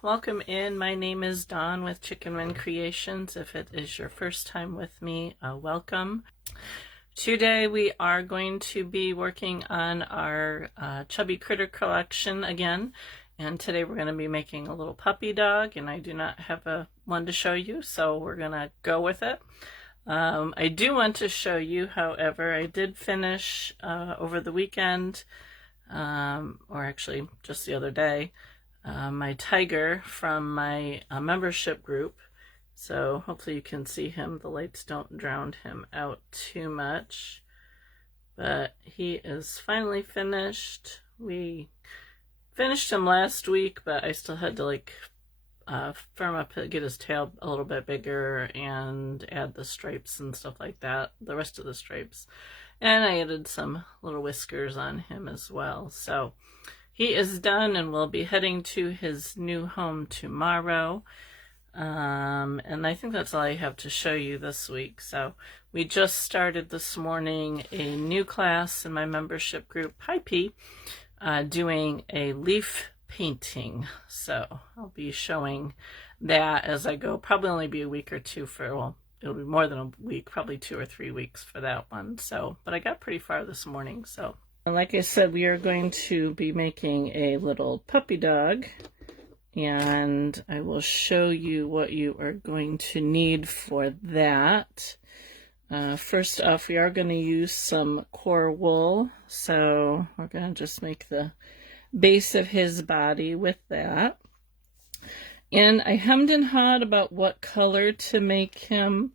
Welcome in. My name is Dawn with Chicken Run Creations. If it is your first time with me, welcome. Today we are going to be working on our Chubby Critter collection again. And today we're going to be making a little puppy dog, and I do not have one to show you, so we're going to go with it. I do want to show you, however, I did finish over the weekend, or actually just the other day, my tiger from my membership group. So hopefully you can see him. The lights don't drown him out too much. But he is finally finished. We finished him last week, but I still had to firm up, get his tail a little bit bigger and add the stripes and stuff like that, the rest of the stripes. And I added some little whiskers on him as well. So he is done, and we'll be heading to his new home tomorrow. And I think that's all I have to show you this week. So we just started this morning a new class in my membership group, Hi P, doing a leaf painting. So I'll be showing that as I go. Probably only be a week or two well, it'll be more than a week, probably 2 or 3 weeks for that one. So, but I got pretty far this morning, so. And like I said, we are going to be making a little puppy dog, and I will show you what you are going to need for that. First off, we are going to use some core wool, so we're going to just make the base of his body with that. And I hemmed and hawed about what color to make him.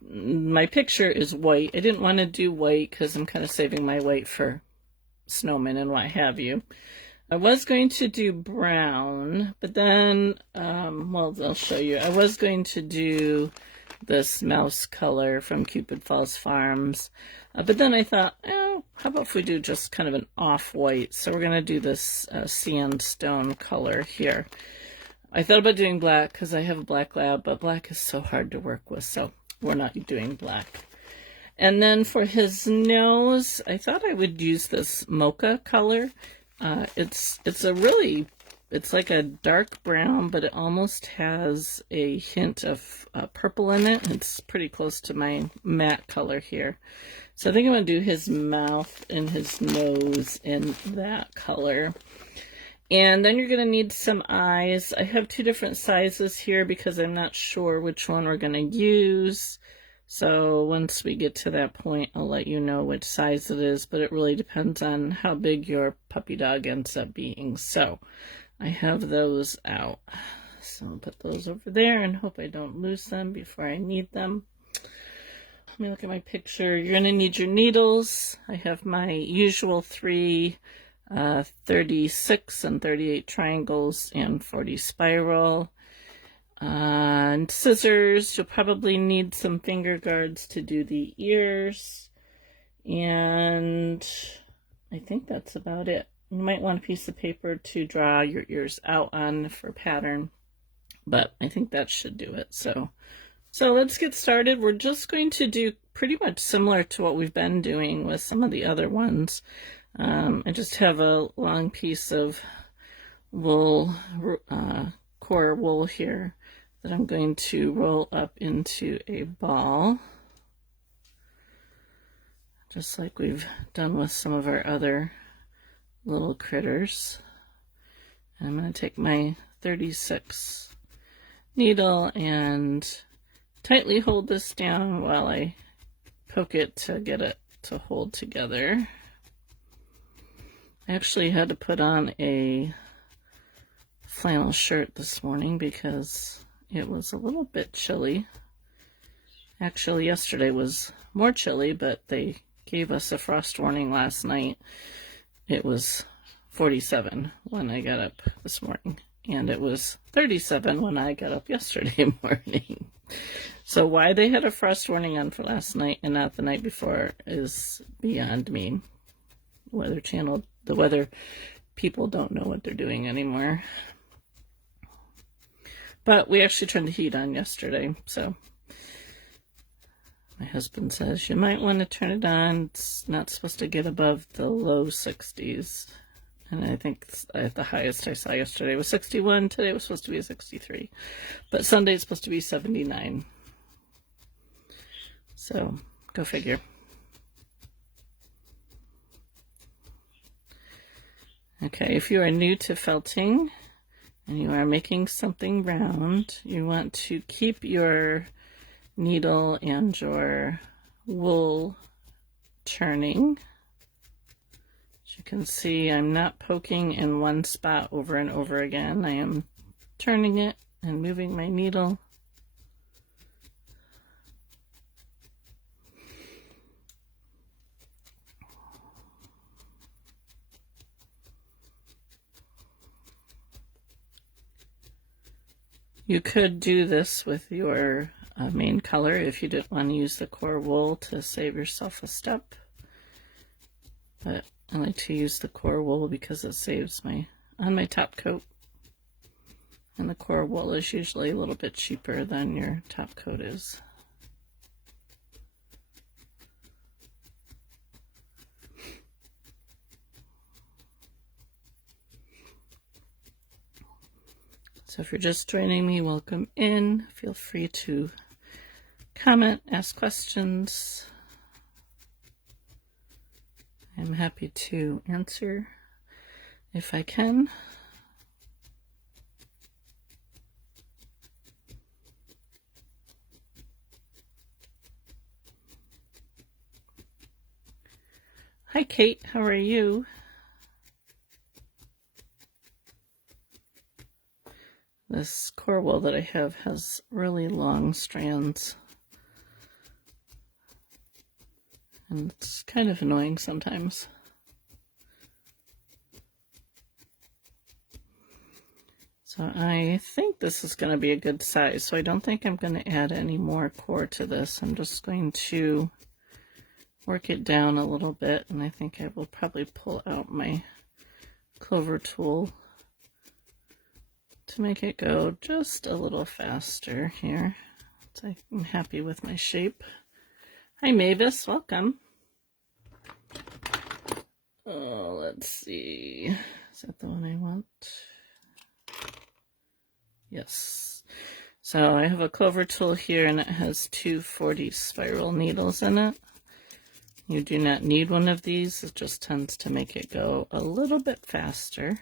My picture is white. I didn't want to do white because I'm kind of saving my white for snowmen and what have you. I was going to do brown, but then, well, I'll show you. I was going to do this mouse color from Cupid Falls Farms, but then I thought, how about if we do just kind of an off-white? So we're going to do this sandstone color here. I thought about doing black because I have a black lab, but black is so hard to work with, so we're not doing black. And then for his nose, I thought I would use this mocha color. It's like a dark brown, but it almost has a hint of purple in it. It's pretty close to my matte color here. So I think I'm going to do his mouth and his nose in that color. And then you're going to need some eyes. I have 2 different sizes here because I'm not sure which one we're going to use. So once we get to that point, I'll let you know which size it is, but it really depends on how big your puppy dog ends up being. So I have those out. So I'll put those over there and hope I don't lose them before I need them. Let me look at my picture. You're going to need your needles. I have my usual 3 36 and 38 triangles and 40 spiral. And scissors. You'll probably need some finger guards to do the ears. And I think that's about it. You might want a piece of paper to draw your ears out on for pattern, but I think that should do it. So let's get started. We're just going to do pretty much similar to what we've been doing with some of the other ones. I just have a long piece of wool, core wool here that I'm going to roll up into a ball, just like we've done with some of our other little critters. And I'm going to take my 36 needle and tightly hold this down while I poke it to get it to hold together. I actually had to put on a flannel shirt this morning because it was a little bit chilly. Actually, yesterday was more chilly, but they gave us a frost warning last night. It was 47 when I got up this morning, and it was 37 when I got up yesterday morning. So why they had a frost warning on for last night and not the night before is beyond me. Weather Channel, the weather people don't know what they're doing anymore. But we actually turned the heat on yesterday, so my husband says you might want to turn it on. It's not supposed to get above the low 60s. And I think the highest I saw yesterday was 61. Today was supposed to be 63. But Sunday is supposed to be 79. So, go figure. Okay, if you are new to felting and you are making something round, you want to keep your needle and your wool turning. As you can see, I'm not poking in one spot over and over again. I am turning it and moving my needle. You could do this with your main color if you didn't want to use the core wool to save yourself a step. But I like to use the core wool because it saves on my top coat. And the core wool is usually a little bit cheaper than your top coat is. So if you're just joining me, welcome in. Feel free to comment, ask questions. I'm happy to answer if I can. Hi Kate, how are you? This core wool that I have has really long strands. And it's kind of annoying sometimes. So I think this is going to be a good size. So I don't think I'm going to add any more core to this. I'm just going to work it down a little bit. And I think I will probably pull out my clover tool to make it go just a little faster here. So I'm happy with my shape. Hi Mavis, welcome. Oh, let's see. Is that the one I want? Yes. So I have a clover tool here and it has 240 spiral needles in it. You do not need one of these. It just tends to make it go a little bit faster.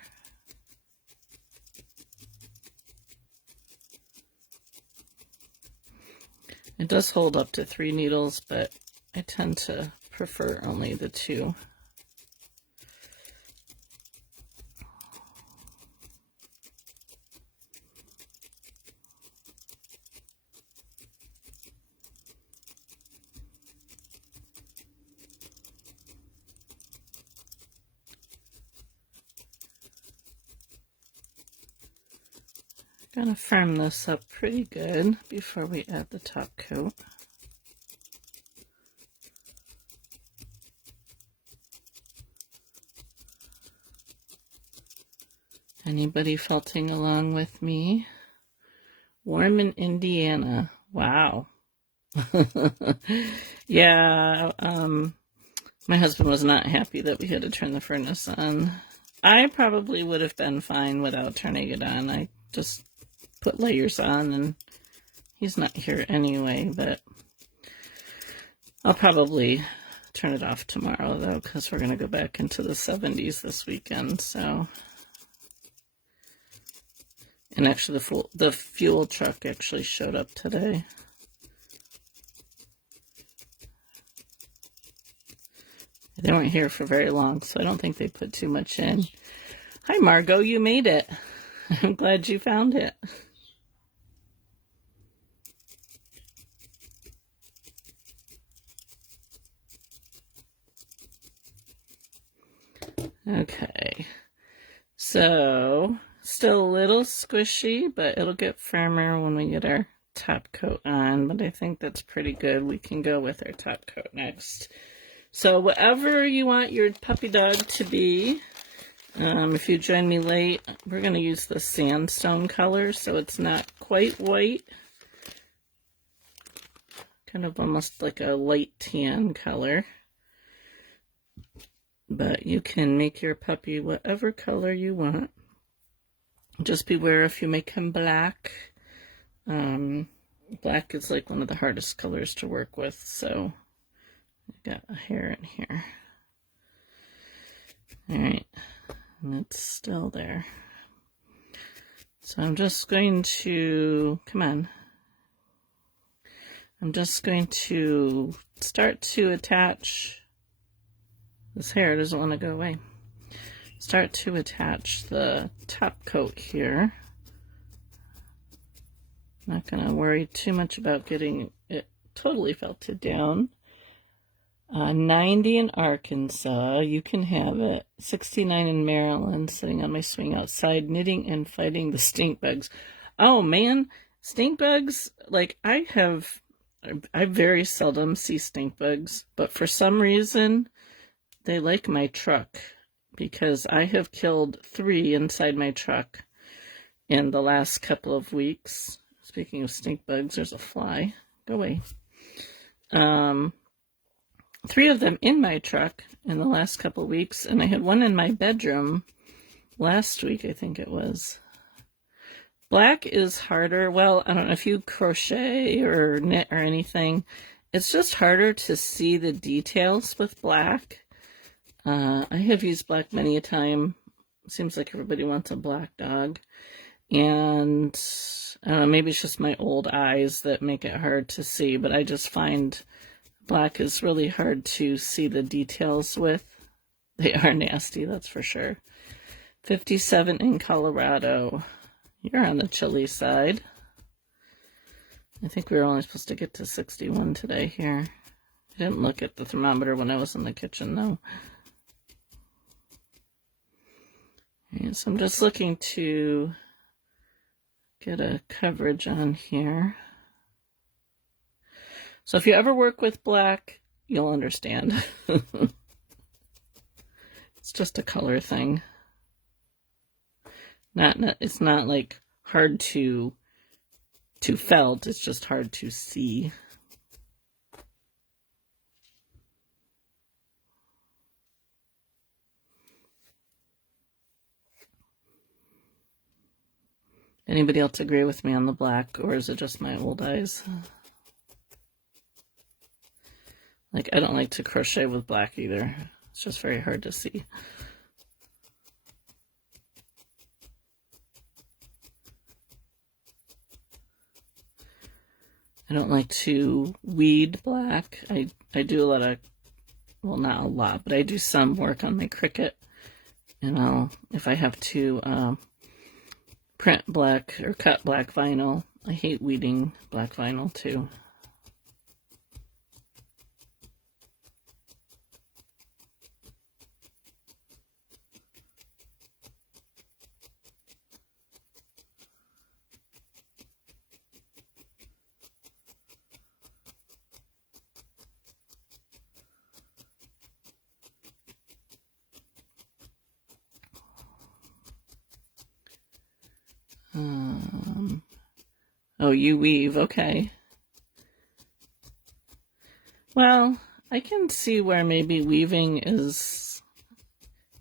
It does hold up to 3 needles, but I tend to prefer only the 2. Gonna firm this up pretty good before we add the top coat. Anybody felting along with me? Warm in Indiana. Wow. Yeah, my husband was not happy that we had to turn the furnace on. I probably would have been fine without turning it on. I just put layers on and he's not here anyway, but I'll probably turn it off tomorrow though, because we're going to go back into the 70s this weekend, so. And actually the fuel truck actually showed up today. They weren't here for very long, so I don't think they put too much in. Hi Margot, you made it. I'm glad you found it. Okay, so still a little squishy, but it'll get firmer when we get our top coat on, but I think that's pretty good. We can go with our top coat next. So whatever you want your puppy dog to be, if you join me late, we're going to use the sandstone color, so it's not quite white. Kind of almost like a light tan color. But you can make your puppy whatever color you want. Just beware if you make him black. Black is like one of the hardest colors to work with, so I've got a hair in here. Alright, and it's still there. So I'm just going to, come on. I'm just going to start to attach, this hair doesn't want to go away. Start to attach the top coat here. Not going to worry too much about getting it totally felted down. 90 in Arkansas. You can have it. 69 in Maryland. Sitting on my swing outside, knitting and fighting the stink bugs. Oh man, stink bugs. Like I very seldom see stink bugs, but for some reason they like my truck because I have killed 3 inside my truck in the last couple of weeks. Speaking of stink bugs, there's a fly. Go away. 3 of them in my truck in the last couple of weeks, and I had one in my bedroom last week, I think it was. Black is harder. Well, I don't know if you crochet or knit or anything. It's just harder to see the details with black. I have used black many a time. Seems like everybody wants a black dog. And I don't know, maybe it's just my old eyes that make it hard to see, but I just find black is really hard to see the details with. They are nasty, that's for sure. 57 in Colorado. You're on the chilly side. I think we were only supposed to get to 61 today here. I didn't look at the thermometer when I was in the kitchen, though. And so I'm just looking to get a coverage on here. So if you ever work with black, you'll understand. It's just a color thing. It's not like hard to felt, it's just hard to see. Anybody else agree with me on the black, or is it just my old eyes? Like, I don't like to crochet with black either. It's just very hard to see. I don't like to weed black. I do a lot of, well, not a lot, but I do some work on my Cricut. And if I have to print black or cut black vinyl, I hate weeding black vinyl too. Oh, you weave, okay. Well, I can see where maybe weaving is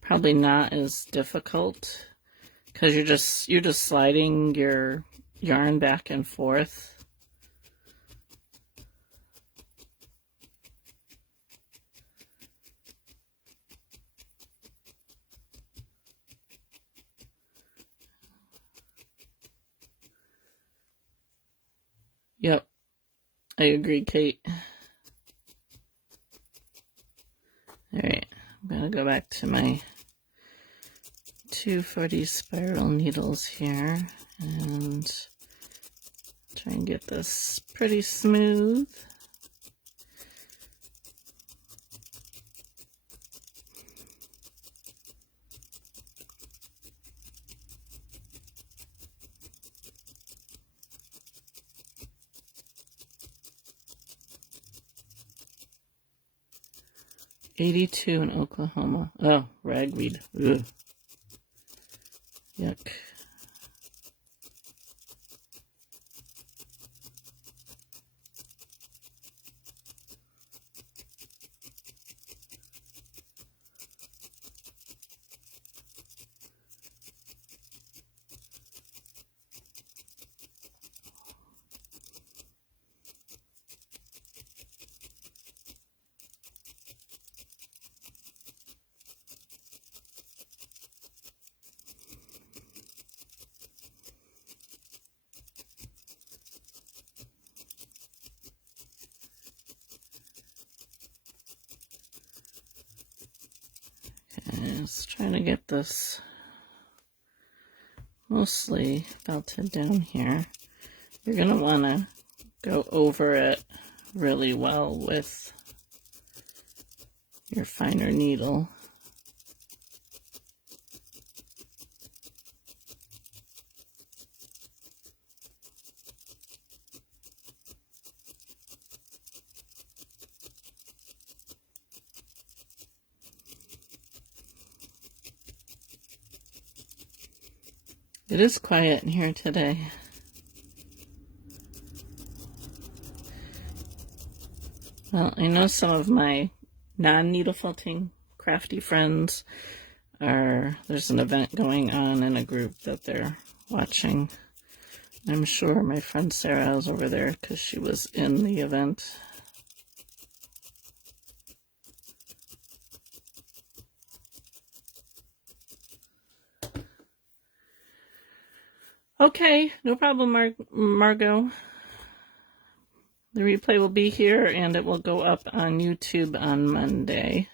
probably not as difficult because you're just sliding your yarn back and forth. Yep, I agree, Kate. All right, I'm gonna go back to my 240 spiral needles here and try and get this pretty smooth. $82 in Oklahoma. Oh, ragweed. Ugh. Yuck. Just trying to get this mostly felted down here. You're going to want to go over it really well with your finer needle. It is quiet in here today. Well, I know some of my non-needle felting crafty friends there's an event going on in a group that they're watching. I'm sure my friend Sarah is over there because she was in the event. Okay, no problem, Margot. The replay will be here, and it will go up on YouTube on Monday.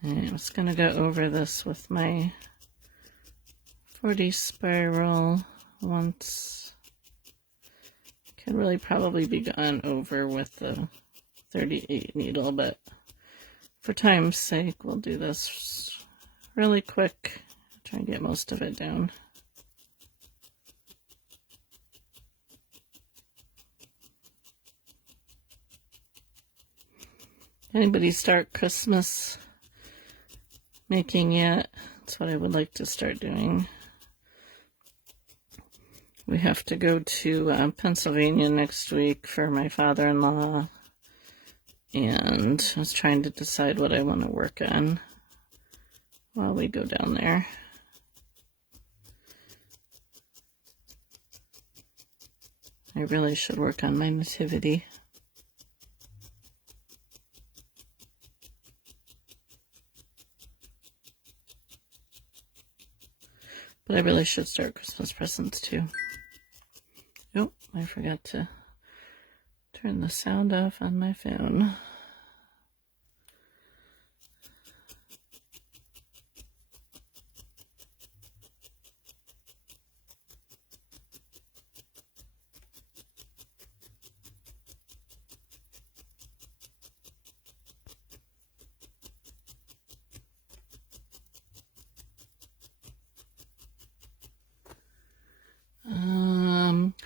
And I was going to go over this with my 40 spiral once. Could really probably be gone over with the 38 needle, but for time's sake, we'll do this really quick. Try and get most of it down. Anybody start Christmas making yet? That's what I would like to start doing. We have to go to Pennsylvania next week for my father-in-law, and I was trying to decide what I want to work on while we go down there. I really should work on my nativity. But I really should start Christmas presents too. Oh, I forgot to turn the sound off on my phone.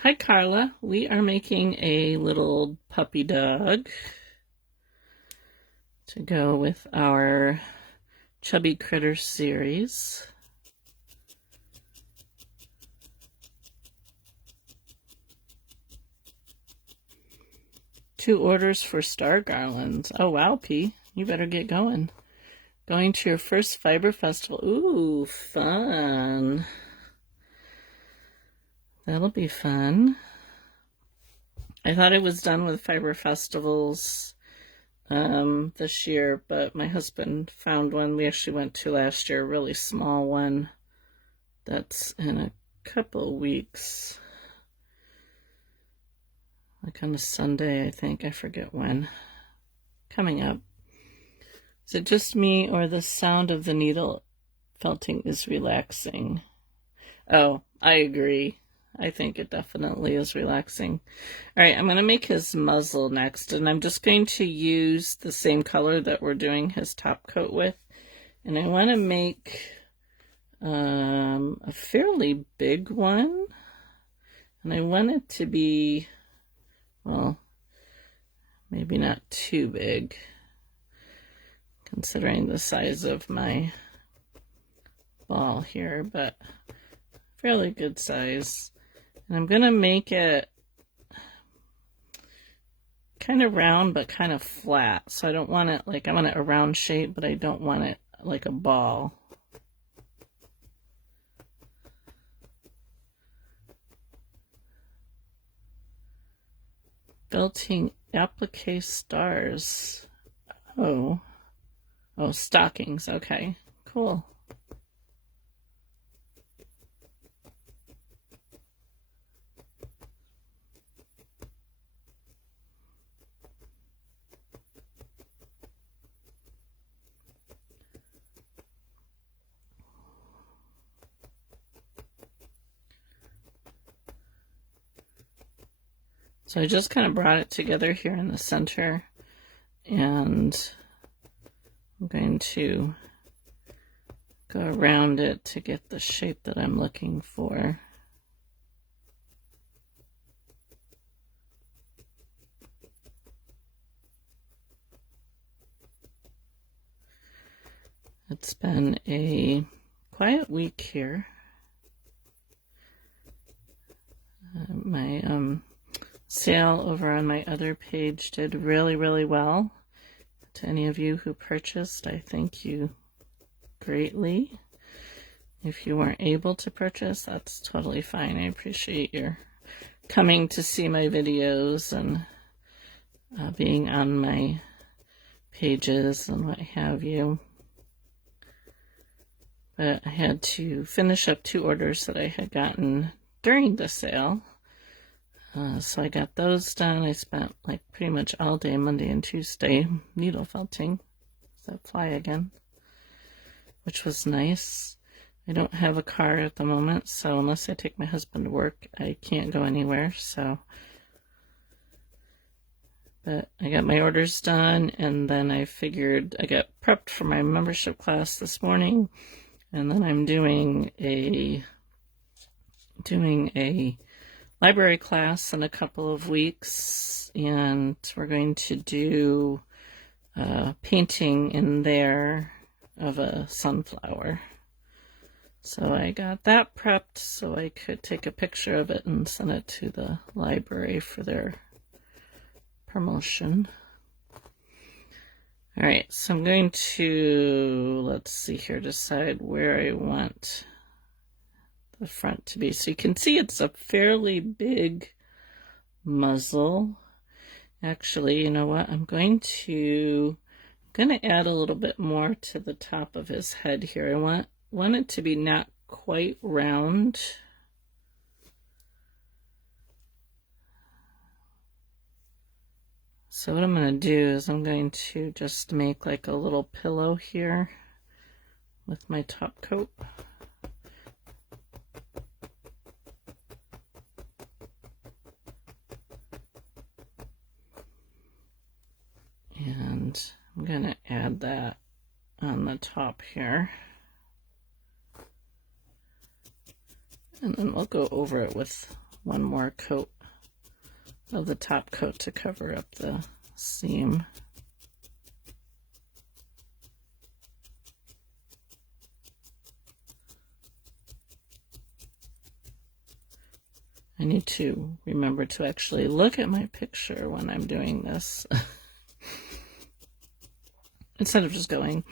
Hi Carla, we are making a little puppy dog to go with our Chubby Critter Series. Two orders for star garlands. Oh wow, P, you better get going. Going to your first fiber festival. Ooh, fun. That'll be fun. I thought I was done with fiber festivals this year, but my husband found one we actually went to last year, a really small one that's in a couple weeks. Like on a Sunday, I think. I forget when. Coming up. Is it just me or the sound of the needle felting is relaxing? Oh, I agree. I think it definitely is relaxing. All right, I'm going to make his muzzle next, and I'm just going to use the same color that we're doing his top coat with. And I want to make a fairly big one. And I want it to be, well, maybe not too big, considering the size of my ball here, but fairly good size. And I'm going to make it kind of round, but kind of flat. So I don't want it like, I want it a round shape, but I don't want it like a ball. Felting applique stars. Oh, stockings. Okay, cool. So I just kind of brought it together here in the center, and I'm going to go around it to get the shape that I'm looking for. It's been a quiet week here. My sale over on my other page did really, really well. To any of you who purchased, I thank you greatly. If you weren't able to purchase, that's totally fine. I appreciate your coming to see my videos and being on my pages and what have you. But I had to finish up 2 orders that I had gotten during the sale. So I got those done. I spent like pretty much all day Monday and Tuesday needle felting. Is that fly again? Which was nice. I don't have a car at the moment, so unless I take my husband to work, I can't go anywhere. But I got my orders done, and then I figured I got prepped for my membership class this morning, and then I'm doing a library class in a couple of weeks, and we're going to do painting in there of a sunflower. So I got that prepped so I could take a picture of it and send it to the library for their promotion. Alright, so I'm going to, let's see here, decide where I want the front to be. So you can see it's a fairly big muzzle. Actually, you know what? I'm going to add a little bit more to the top of his head here. I want it to be not quite round. So what I'm going to do is I'm going to just make like a little pillow here with my top coat. And I'm going to add that on the top here. And then we'll go over it with one more coat of the top coat to cover up the seam. I need to remember to actually look at my picture when I'm doing this instead of just going.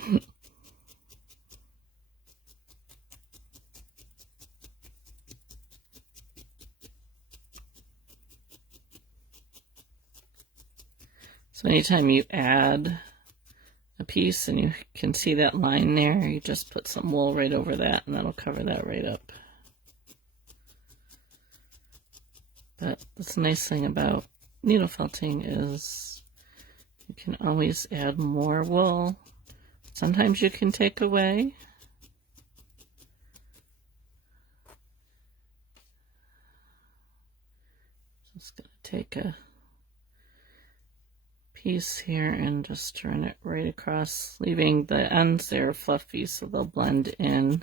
So anytime you add a piece and you can see that line there, you just put some wool right over that and that'll cover that right up. But the nice thing about needle felting is you can always add more wool. Sometimes you can take away. Just going to take a piece here and just run it right across, leaving the ends there fluffy so they'll blend in.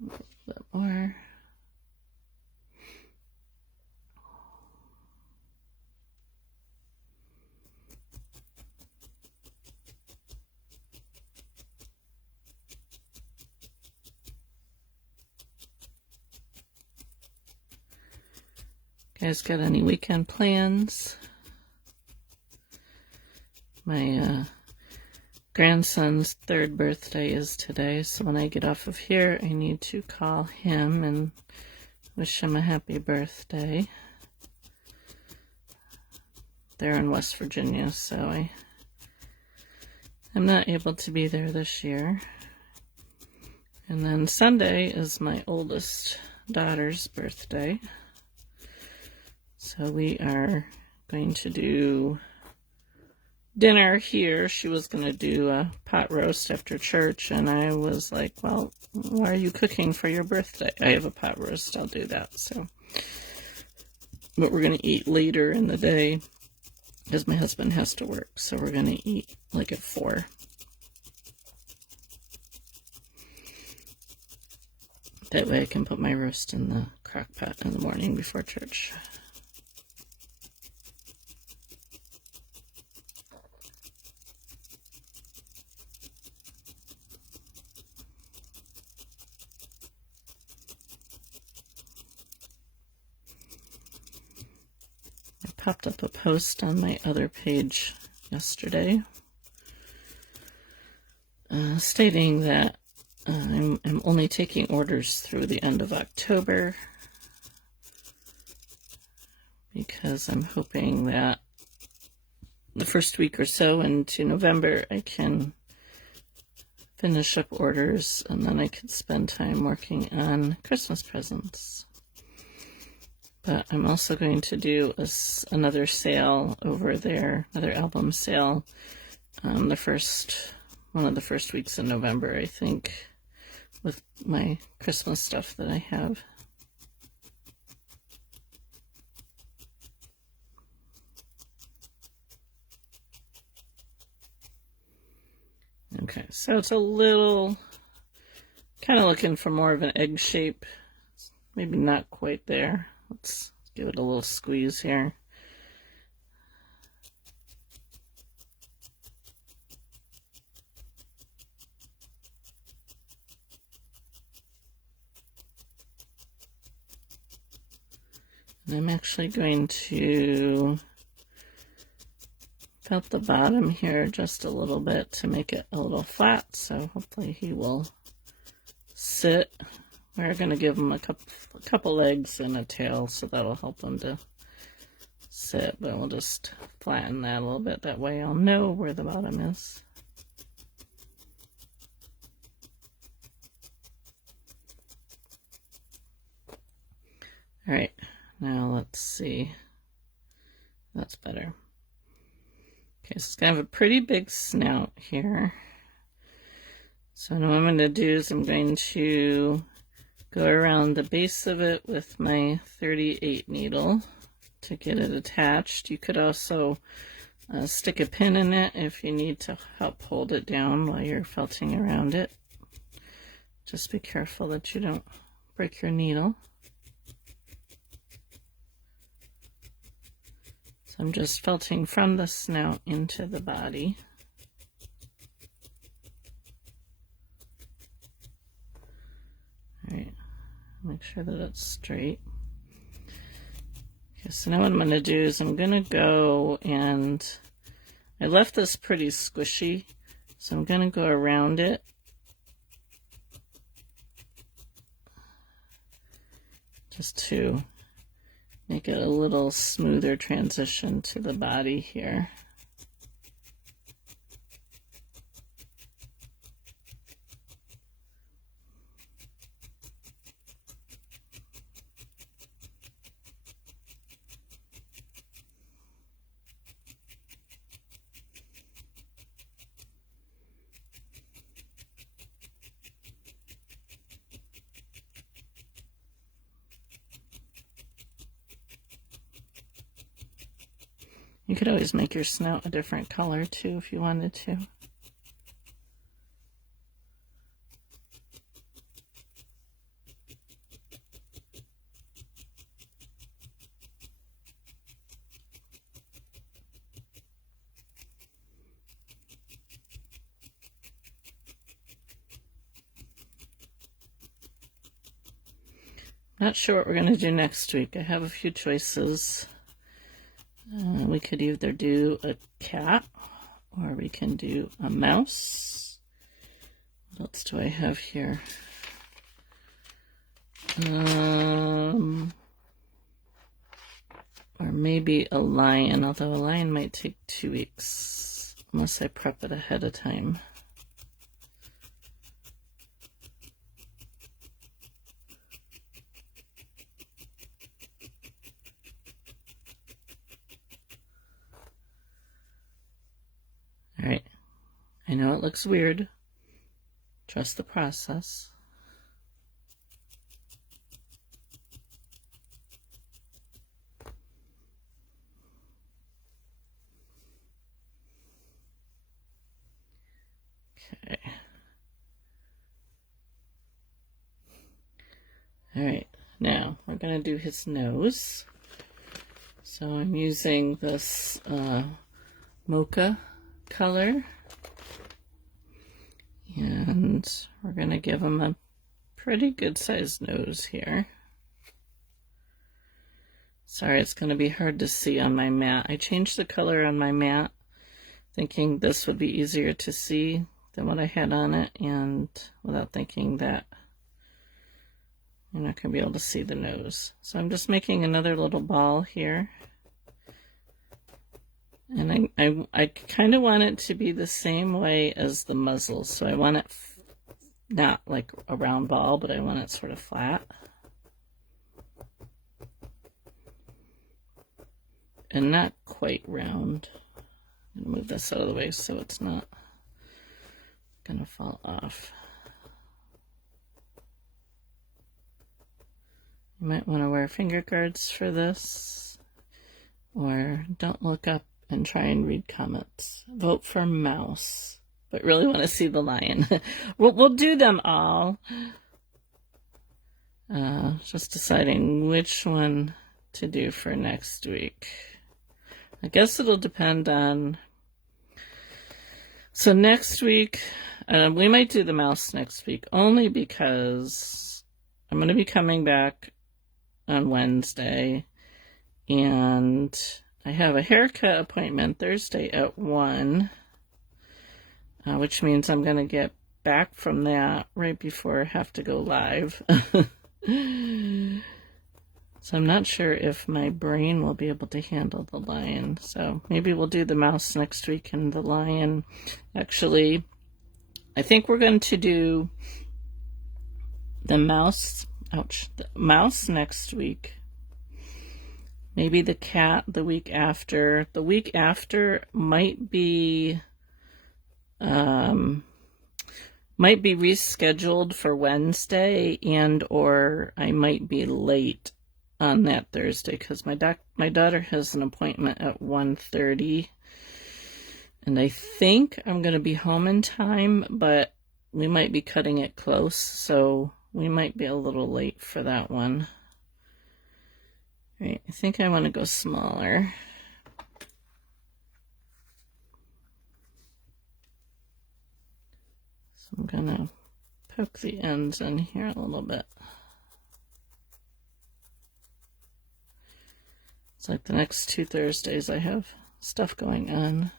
A little bit more. Guys got any weekend plans? My grandson's 3rd birthday is today, so when I get off of here, I need to call him and wish him a happy birthday. They're in West Virginia, so I'm not able to be there this year. And then Sunday is my oldest daughter's birthday. So we are going to do dinner here. She was going to do a pot roast after church, and I was like, well, why are you cooking for your birthday? I have a pot roast, I'll do that. So, but we're going to eat later in the day because my husband has to work, so we're going to eat like at 4. That way I can put my roast in the crock pot in the morning before church. I popped up a post on my other page yesterday stating that I'm only taking orders through the end of October because I'm hoping that the first week or so into November I can finish up orders, and then I could spend time working on Christmas presents. But I'm also going to do another sale over there, another album sale, one of the first weeks in November, I think, with my Christmas stuff that I have. Okay, so it's a little, kind of looking for more of an egg shape. Maybe not quite there. Let's give it a little squeeze here. And I'm actually going to felt the bottom here just a little bit to make it a little flat, so hopefully he will sit. We're going to give him a couple legs and a tail, so that'll help him to sit, but we'll just flatten that a little bit. That way I'll know where the bottom is. All right, now let's see. That's better. Okay, so it's going to have a pretty big snout here. So what I'm going to do is I'm going to go around the base of it with my 38 needle to get it attached. You could also stick a pin in it if you need to help hold it down while you're felting around it. Just be careful that you don't break your needle. So I'm just felting from the snout into the body. All right, make sure that it's straight. Okay, so now what I'm going to do is I'm going to go and I left this pretty squishy, so I'm going to go around it. Just to make it a little smoother transition to the body here. You could always make your snout a different color too if you wanted to. Not sure what we're going to do next week. I have a few choices. We could either do a cat or we can do a mouse. What else do I have here? Or maybe a lion, although a lion might take 2 weeks unless I prep it ahead of time. I know it looks weird. Trust the process. Okay. All right, now we're going to do his nose. So I'm using this mocha color. And we're going to give him a pretty good sized nose here. Sorry, it's going to be hard to see on my mat. I changed the color on my mat thinking this would be easier to see than what I had on it, and without thinking that you're not going to be able to see the nose. So I'm just making another little ball here. And I kind of want it to be the same way as the muzzle. So I want it not like a round ball, but I want it sort of flat. And not quite round. I'm going to move this out of the way so it's not going to fall off. You might want to wear finger guards for this, or don't look up and try and read comments. Vote for mouse, but really want to see the lion. We'll do them all. Just deciding which one to do for next week. I guess it'll depend on... So next week, we might do the mouse next week, only because I'm going to be coming back on Wednesday, and I have a haircut appointment Thursday at 1, which means I'm going to get back from that right before I have to go live. So I'm not sure if my brain will be able to handle the lion. So maybe we'll do the mouse next week and the lion. Actually, I think we're going to do the mouse, the mouse next week. Maybe the cat the week after. The week after might be rescheduled for Wednesday, and or I might be late on that Thursday because my daughter has an appointment at 1:30, and I think I'm going to be home in time, but we might be cutting it close, so we might be a little late for that one. Right, I think I want to go smaller. So I'm going to poke the ends in here a little bit. It's like the next 2 Thursdays I have stuff going on.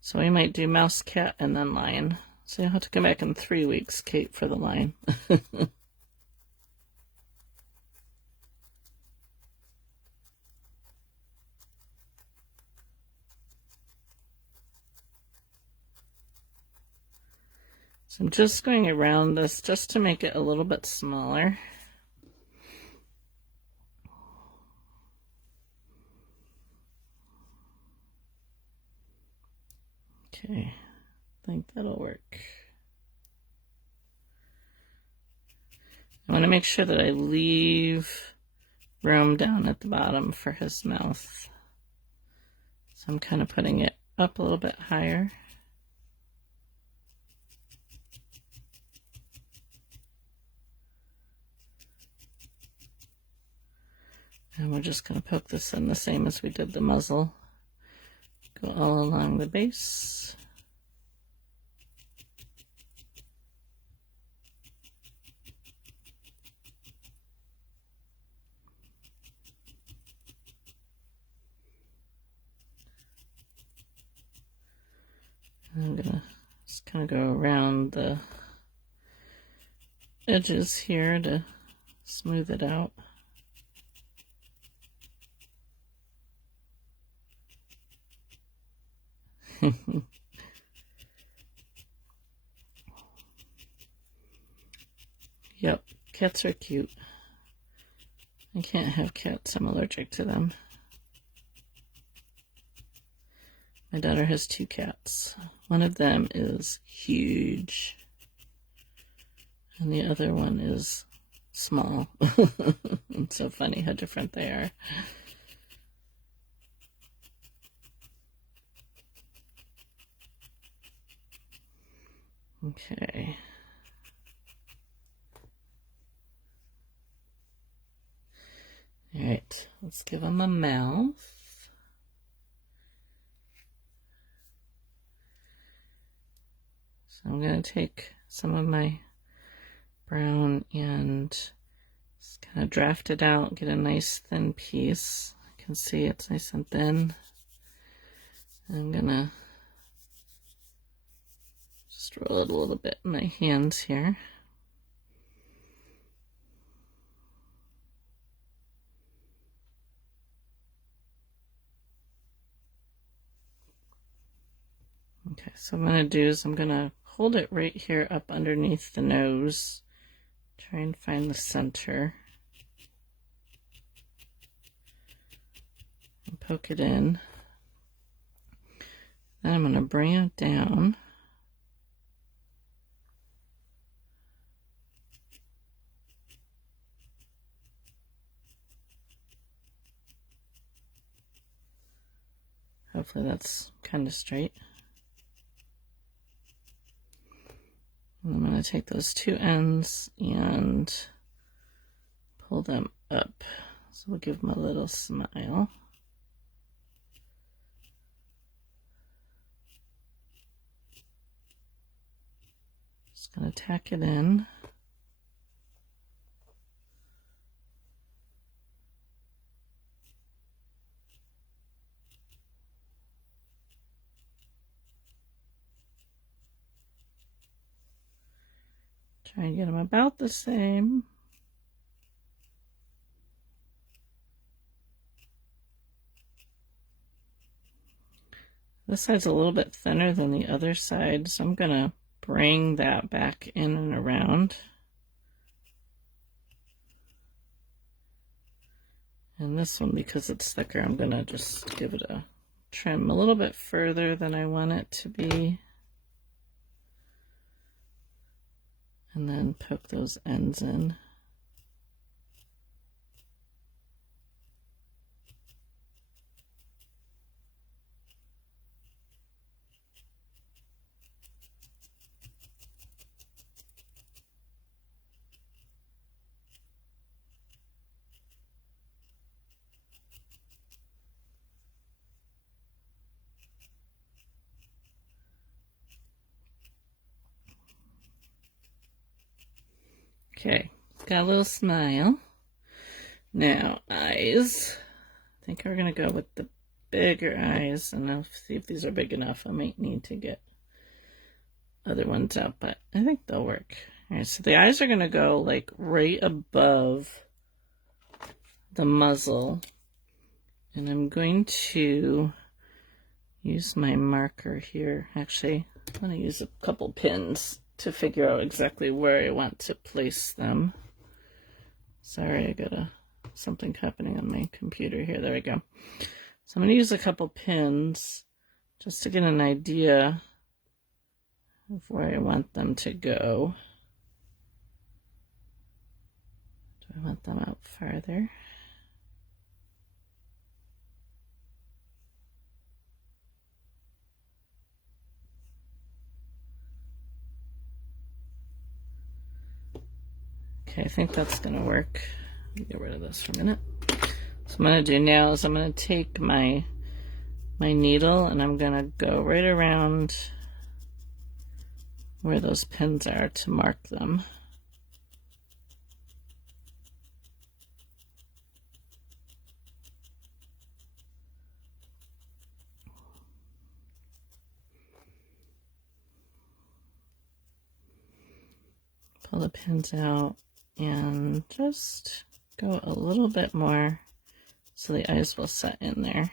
So we might do mouse, cat, and then lion. So you'll have to come back in 3 weeks, Kate, for the lion. So I'm just going around this just to make it a little bit smaller. Okay, I think that'll work. I want to make sure that I leave room down at the bottom for his mouth. So I'm kind of putting it up a little bit higher. And we're just going to poke this in the same as we did the muzzle. Go all along the base. I'm going to just kind of go around the edges here to smooth it out. Yep, cats are cute. I can't have cats, I'm allergic to them. My daughter has 2 cats. One of them is huge, and the other one is small. It's so funny how different they are. Okay. All right, let's give them a mouth. So I'm going to take some of my brown and just kind of draft it out, get a nice thin piece. You can see it's nice and thin. I'm going to just roll it a little bit in my hands here. Okay, so what I'm going to do is I'm going to hold it right here up underneath the nose. Try and find the center. And poke it in. Then I'm going to bring it down. Hopefully that's kind of straight. And I'm going to take those 2 ends and pull them up. So we'll give them a little smile. Just going to tack it in. Try and get them about the same. This side's a little bit thinner than the other side, so I'm going to bring that back in and around. And this one, because it's thicker, I'm going to just give it a trim a little bit further than I want it to be. And then poke those ends in. Okay, got a little smile. Now, eyes. I think we're going to go with the bigger eyes, and I'll see if these are big enough. I might need to get other ones out, but I think they'll work. All right, so the eyes are going to go like right above the muzzle, and I'm going to use my marker here. Actually, I'm going to use a couple pins to figure out exactly where I want to place them. Sorry, I got something happening on my computer here. There we go. So I'm going to use a couple pins just to get an idea of where I want them to go. Do I want them out farther? Okay, I think that's going to work. Let me get rid of this for a minute. So what I'm going to do now is I'm going to take my needle and I'm going to go right around where those pins are to mark them. Pull the pins out and just go a little bit more so the eyes will set in there.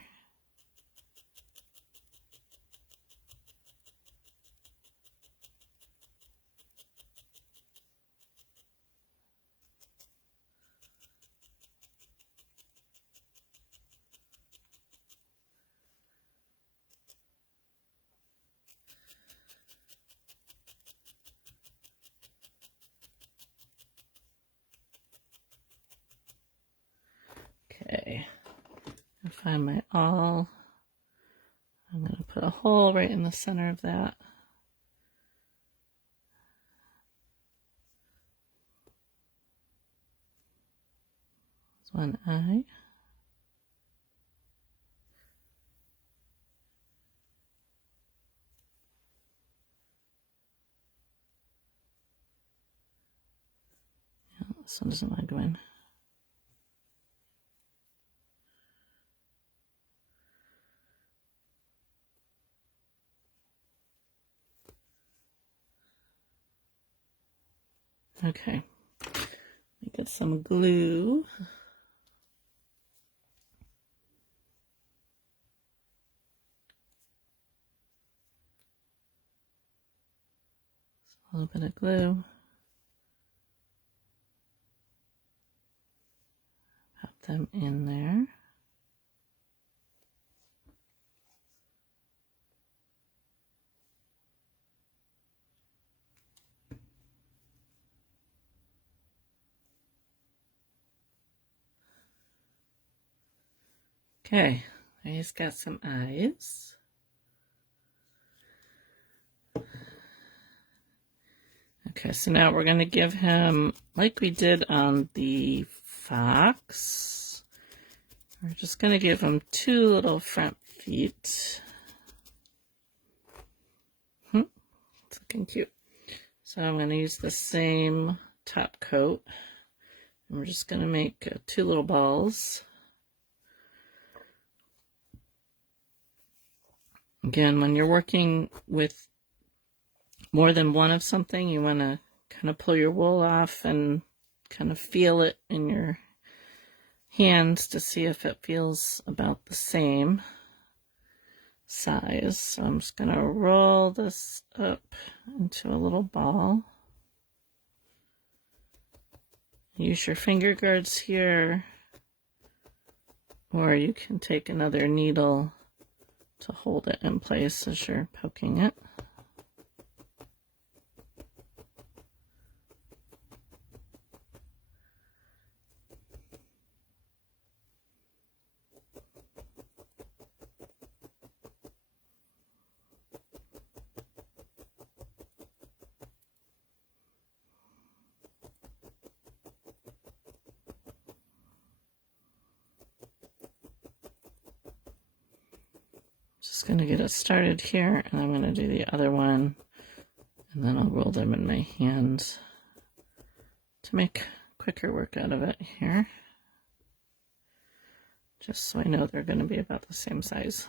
find my awl. I'm going to put a hole right in the center of that. There's one eye. Yeah, this one doesn't want to go in. Okay, get some glue. A little bit of glue. Pop them in there. Okay, he's got some eyes. Okay, so now we're going to give him, like we did on the fox, we're just going to give him 2 little front feet. It's looking cute. So I'm going to use the same top coat, and we're just going to make 2 little balls. Again, when you're working with more than one of something, you want to kind of pull your wool off and kind of feel it in your hands to see if it feels about the same size. So I'm just going to roll this up into a little ball. Use your finger guards here, or you can take another needle to hold it in place as you're poking it. Just going to get it started here, and I'm going to do the other one, and then I'll roll them in my hands to make quicker work out of it here, just so I know they're going to be about the same size.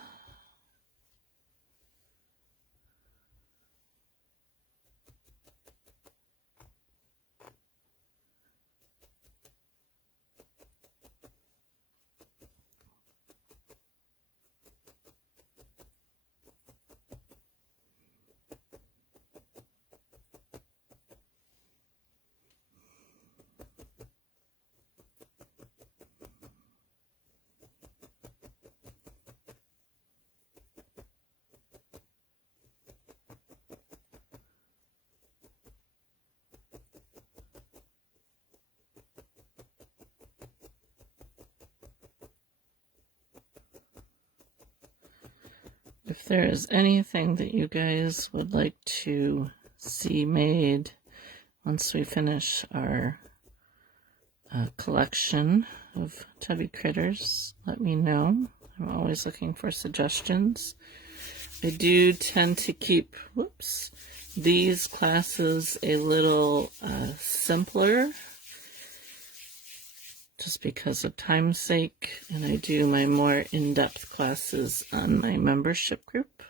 If there is anything that you guys would like to see made once we finish our collection of Chubby Critters, let me know. I'm always looking for suggestions. I do tend to keep, these classes a little simpler, just because of time's sake, and I do my more in-depth classes on my membership group.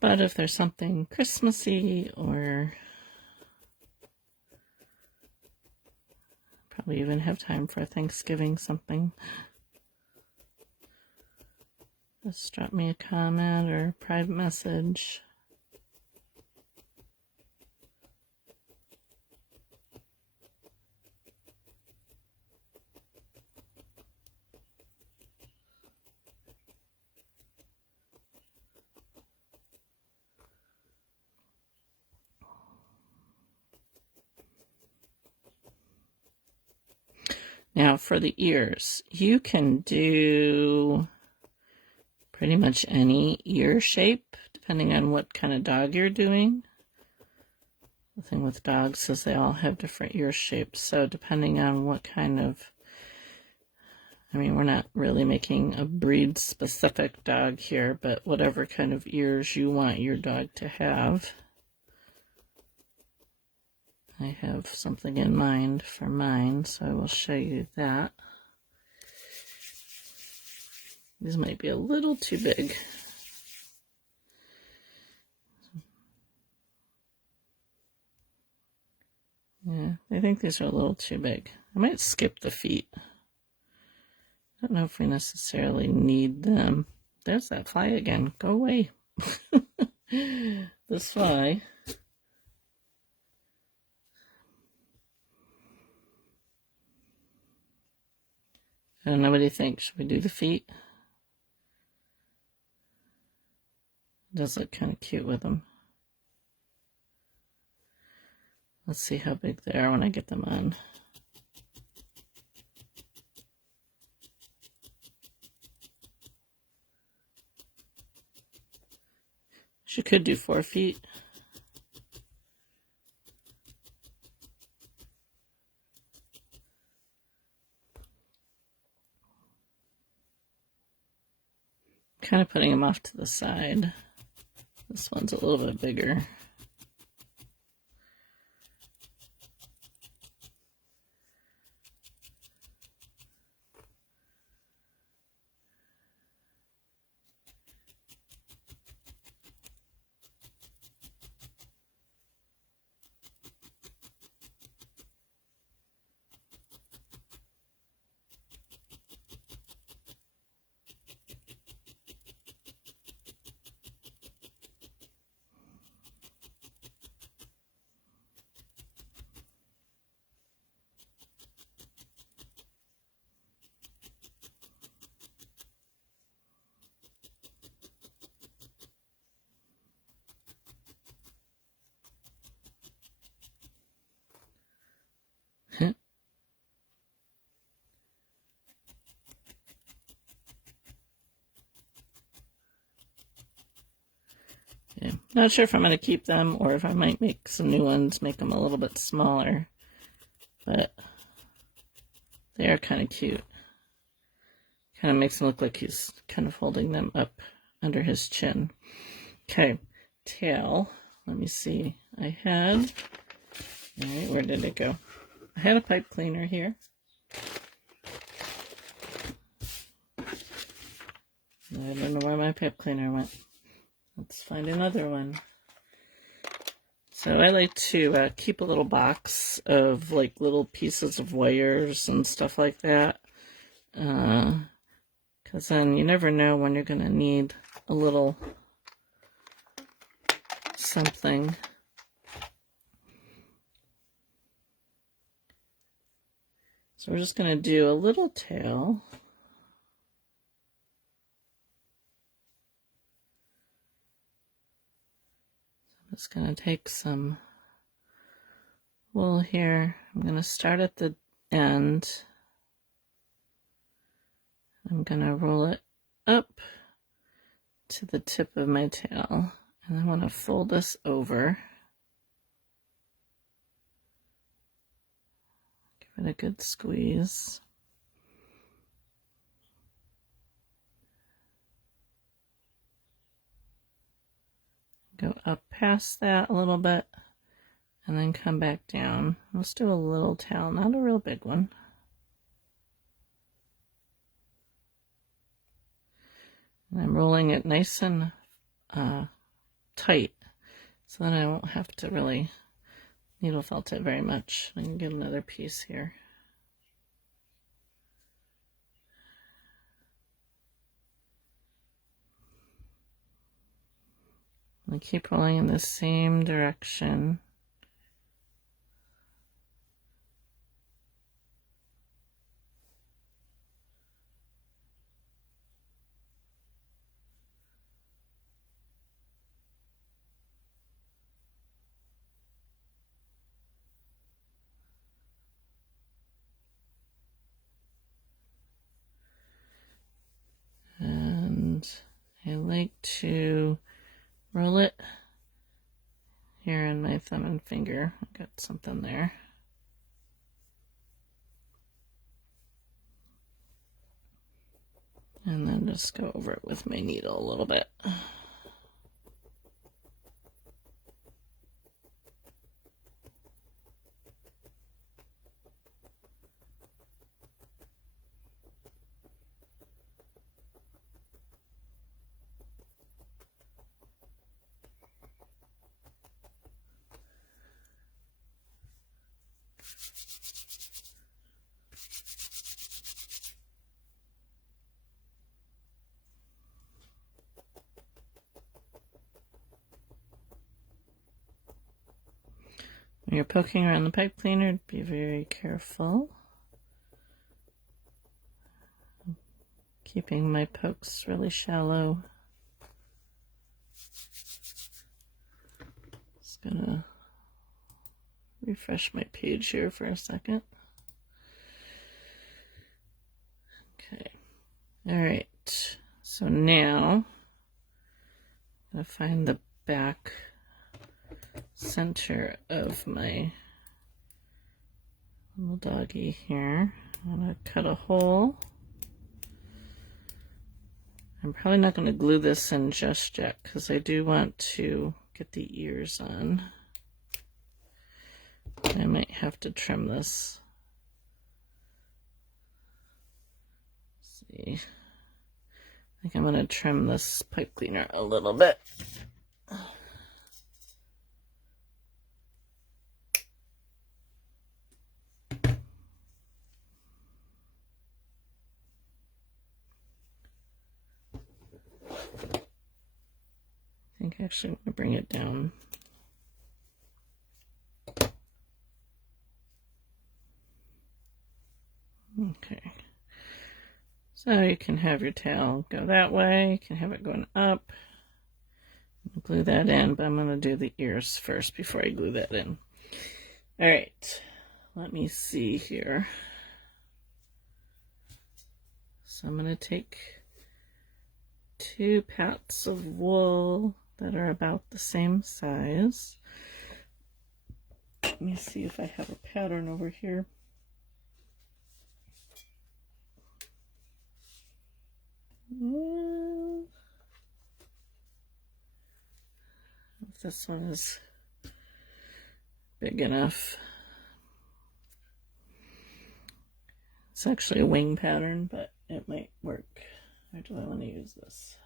But if there's something Christmassy, or probably even have time for Thanksgiving something, just drop me a comment or private message. Now for the ears, you can do pretty much any ear shape, depending on what kind of dog you're doing. The thing with dogs is they all have different ear shapes, so depending on what kind of, I mean, we're not really making a breed-specific dog here, but whatever kind of ears you want your dog to have. I have something in mind for mine, so I will show you that. These might be a little too big. Yeah, I think these are a little too big. I might skip the feet. I don't know if we necessarily need them. There's that fly again. Go away. This fly. I don't know, what do you think? Should we do the feet? It does look kind of cute with them. Let's see how big they are when I get them on. She could do 4 feet. Kind of putting them off to the side. This one's a little bit bigger. Yeah. Not sure if I'm going to keep them or if I might make some new ones, make them a little bit smaller. But they are kind of cute. Kind of makes him look like he's kind of holding them up under his chin. Okay, tail. Let me see. I had, all right, where did it go? I had a pipe cleaner here. I don't know where my pipe cleaner went. Let's find another one. So I like to keep a little box of like little pieces of wires and stuff like that. Because then you never know when you're going to need a little something. So we're just going to do a little tail. I'm just going to take some wool here. I'm going to start at the end. I'm going to roll it up to the tip of my tail. And I want to fold this over. Give it a good squeeze. Go up past that a little bit and then come back down. Let's do a little tail, not a real big one. And I'm rolling it nice and tight so that I won't have to really needle felt it very much. I can give another piece here. I keep rolling in the same direction. I like to roll it here in my thumb and finger. I got something there. And then just go over it with my needle a little bit. When you're poking around the pipe cleaner, be very careful. Keeping my pokes really shallow. Just gonna refresh my page here for a second. Okay. All right. So now I'm gonna find the back center of my little doggy here. I'm gonna cut a hole. I'm probably not going to glue this in just yet because I do want to get the ears on. I might have to trim this. Let's see. I think I'm going to trim this pipe cleaner a little bit. I think actually I'm going to bring it down. Okay. So you can have your tail go that way. You can have it going up. I'll glue that in, but I'm going to do the ears first before I glue that in. All right. Let me see here. So I'm going to take 2 pats of wool that are about the same size. Let me see if I have a pattern over here. If this one is big enough. It's actually a wing pattern, but it might work. Or do I want to use this?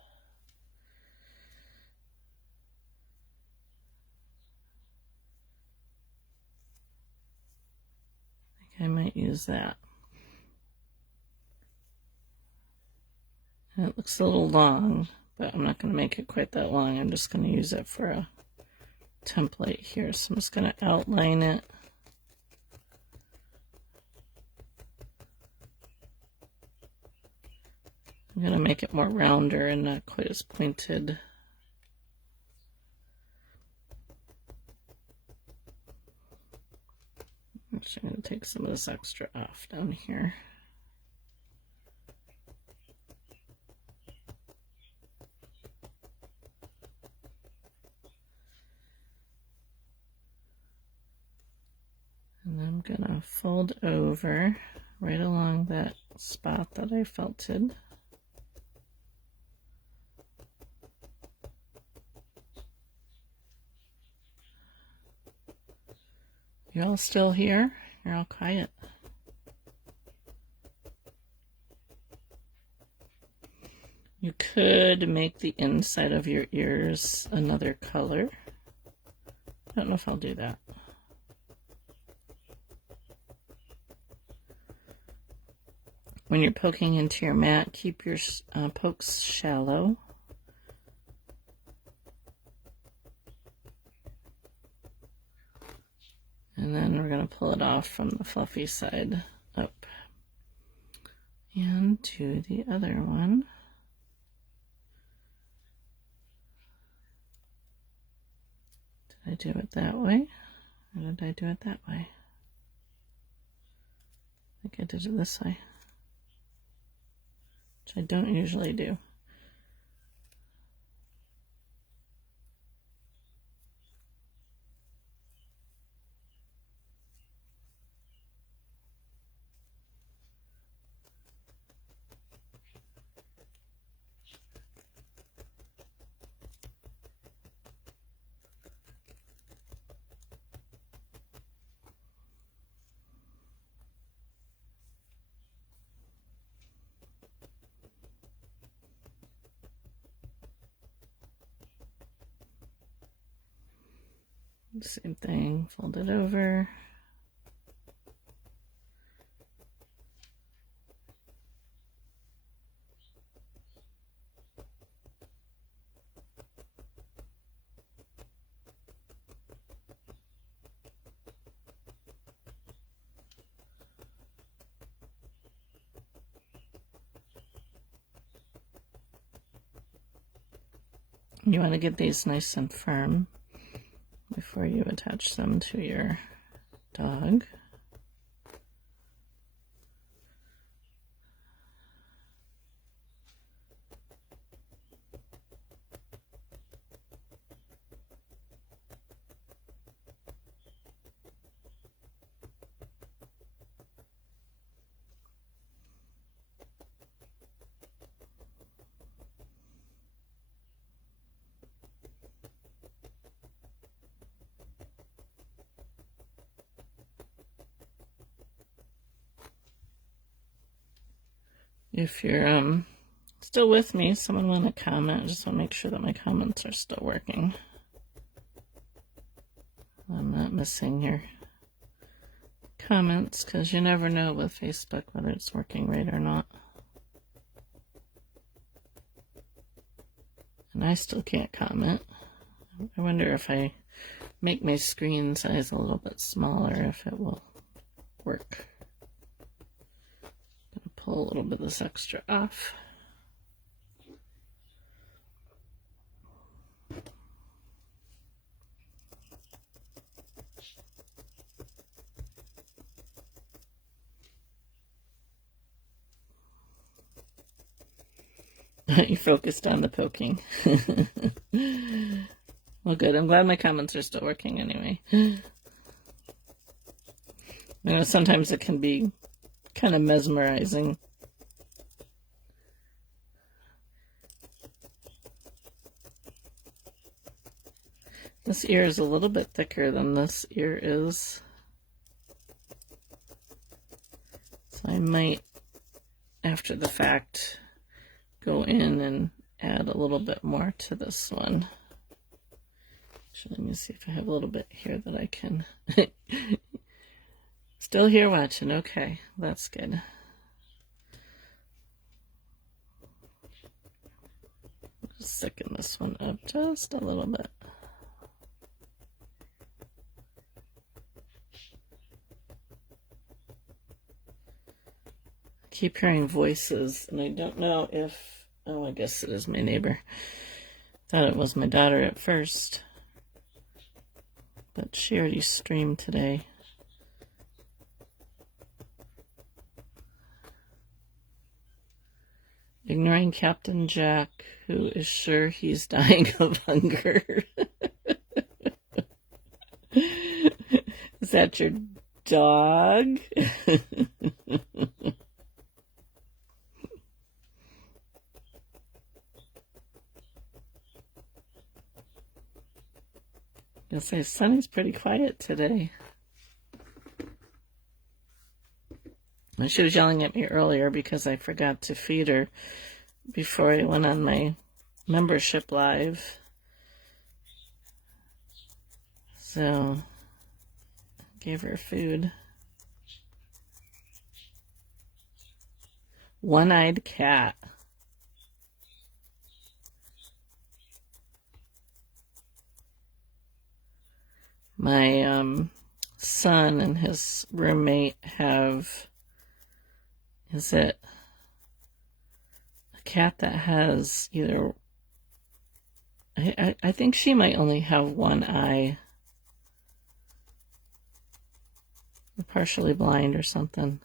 I think I might use that. And it looks a little long, but I'm not going to make it quite that long. I'm just going to use it for a template here. So I'm just going to outline it. I'm going to make it more rounder and not quite as pointed. Actually, I'm going to take some of this extra off down here. And I'm going to fold over right along that spot that I felted. You all still here? You're all quiet. You could make the inside of your ears another color. I don't know if I'll do that. When you're poking into your mat, keep your pokes shallow. And then we're going to pull it off from the fluffy side up. And to the other one. Did I do it that way? Or did I do it that way? I think I did it this way. Which I don't usually do. Same thing, fold it over. You want to get these nice and firm before you attach them to your dog. If you're still with me, someone want to comment. I just want to make sure that my comments are still working. I'm not missing your comments, because you never know with Facebook whether it's working right or not. And I still can't comment. I wonder if I make my screen size a little bit smaller, if it will work. I'm gonna pull a little bit of this extra off. You focused on the poking. Well, good. I'm glad my comments are still working anyway. You know, sometimes it can be kind of mesmerizing. This ear is a little bit thicker than this ear is. So I might, after the fact, go in and add a little bit more to this one. Actually, let me see if I have a little bit here that I can. Still here watching. Okay, that's good. Just thicken this one up just a little bit. I keep hearing voices, and I don't know if, oh, I guess it is my neighbor. Thought it was my daughter at first, but she already streamed today. Ignoring Captain Jack, who is sure he's dying of hunger. Is that your dog? I'll say Sunny's pretty quiet today. She was yelling at me earlier because I forgot to feed her before I went on my membership live. So, gave her food. One-eyed cat. My son and his roommate have, is it a cat that has either, I think she might only have one eye, partially blind or something.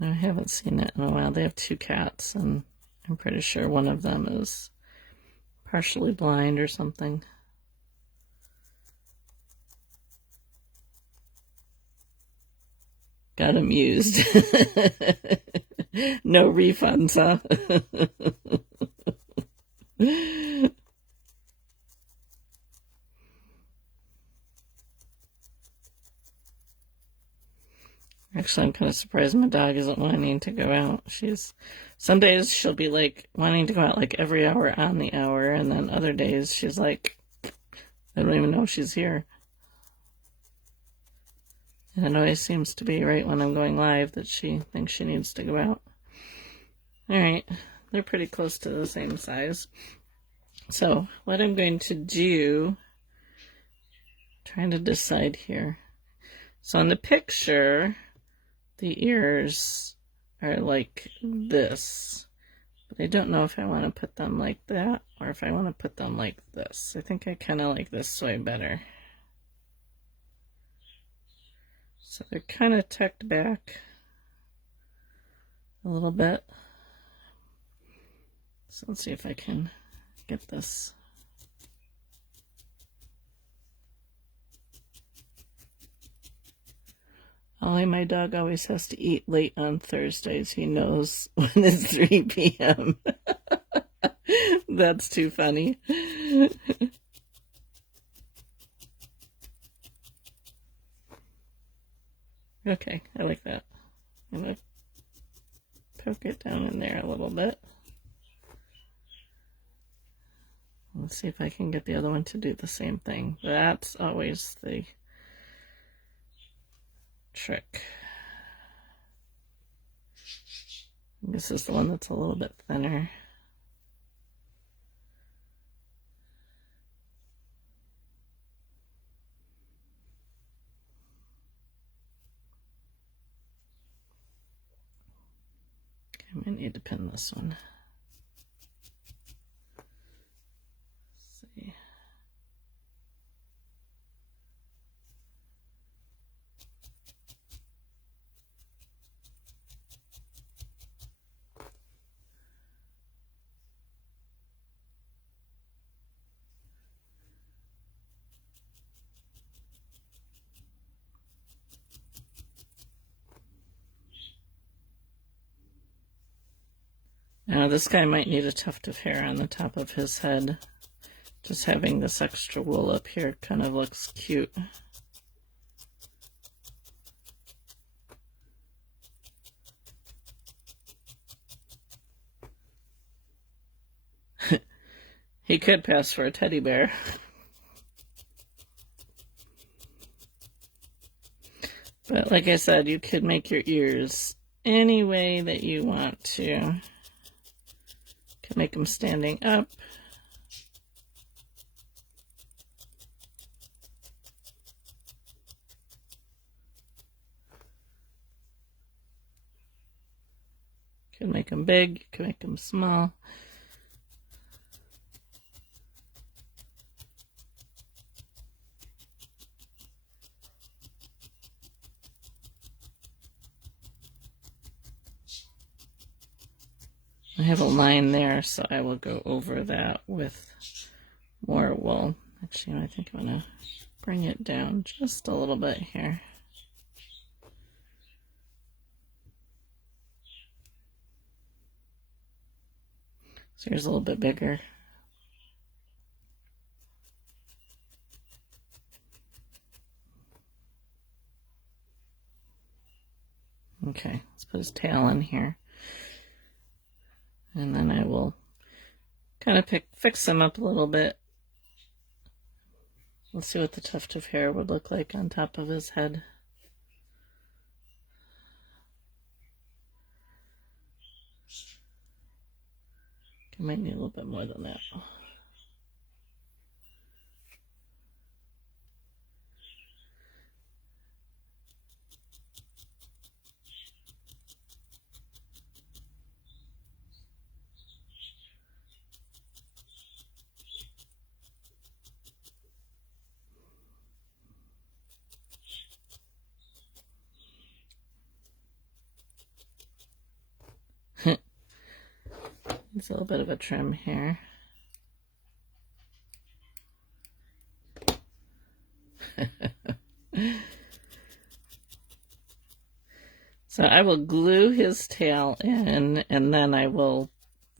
I haven't seen it in a while. They have two cats, and I'm pretty sure one of them is partially blind or something. Got amused. No refunds, huh? Actually, I'm kind of surprised my dog isn't wanting to go out. Some days she'll be like wanting to go out like every hour on the hour, and then other days she's like, I don't even know she's here. And it always seems to be right when I'm going live that she thinks she needs to go out. Alright, they're pretty close to the same size. So what I'm going to do, trying to decide here. So in the picture, the ears are like this. But I don't know if I want to put them like that or if I want to put them like this. I think I kind of like this way better. So they're kind of tucked back a little bit. So let's see if I can get this. Ollie, my dog, always has to eat late on Thursdays. He knows when it's 3 p.m. That's too funny. Okay, I like that. I'm going to poke it down in there a little bit. Let's see if I can get the other one to do the same thing. That's always the trick. This is the one that's a little bit thinner. I might need to pin this one. Let's see. Now this guy might need a tuft of hair on the top of his head. Just having this extra wool up here kind of looks cute. He could pass for a teddy bear. But like I said, you could make your ears any way that you want to. You can make them standing up. You can make them big, you can make them small. I have a line there, so I will go over that with more wool. Actually, I think I'm going to bring it down just a little bit here. So here's a little bit bigger. Okay, let's put his tail in here. And then I will kind of fix him up a little bit. Let's see what the tuft of hair would look like on top of his head. I might need a little bit more than that. It's a little bit of a trim here. So I will glue his tail in, and then I will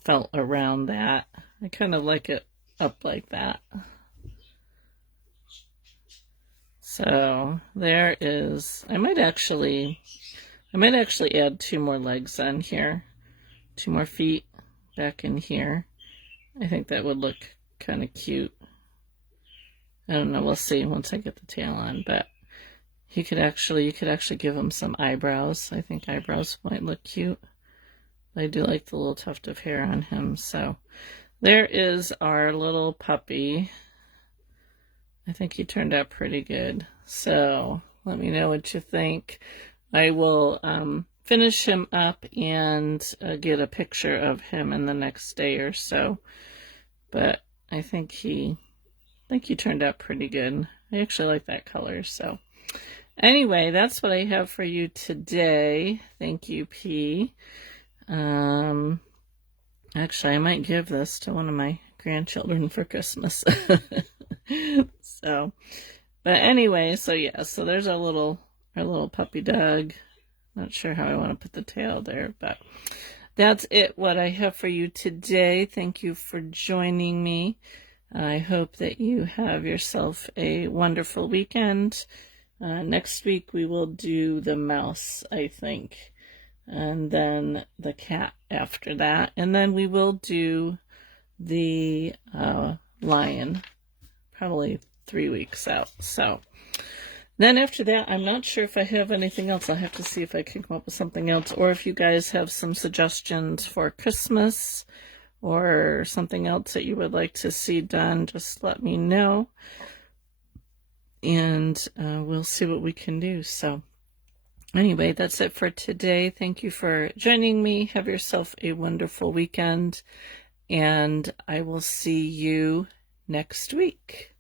felt around that. I kind of like it up like that. So there is, I might actually I might actually add 2 more legs on here, 2 more feet back in here. I think that would look kind of cute. I don't know, we'll see once I get the tail on, but you could actually give him some eyebrows. I think eyebrows might look cute. I do like the little tuft of hair on him. So there is our little puppy. I think he turned out pretty good. So let me know what you think. I will finish him up and get a picture of him in the next day or so. But I think he turned out pretty good. I actually like that color. So anyway, that's what I have for you today. Thank you, P. Actually, I might give this to one of my grandchildren for Christmas. So, but anyway, so yeah, so there's our little puppy dog. Not sure how I want to put the tail there, but that's it, what I have for you today. Thank you for joining me. I hope that you have yourself a wonderful weekend. Next week we will do the mouse, I think, and then the cat after that, and then we will do the lion, probably 3 weeks out. So then after that, I'm not sure if I have anything else. I'll have to see if I can come up with something else, or if you guys have some suggestions for Christmas or something else that you would like to see done, just let me know, and we'll see what we can do. So anyway, that's it for today. Thank you for joining me. Have yourself a wonderful weekend, and I will see you next week.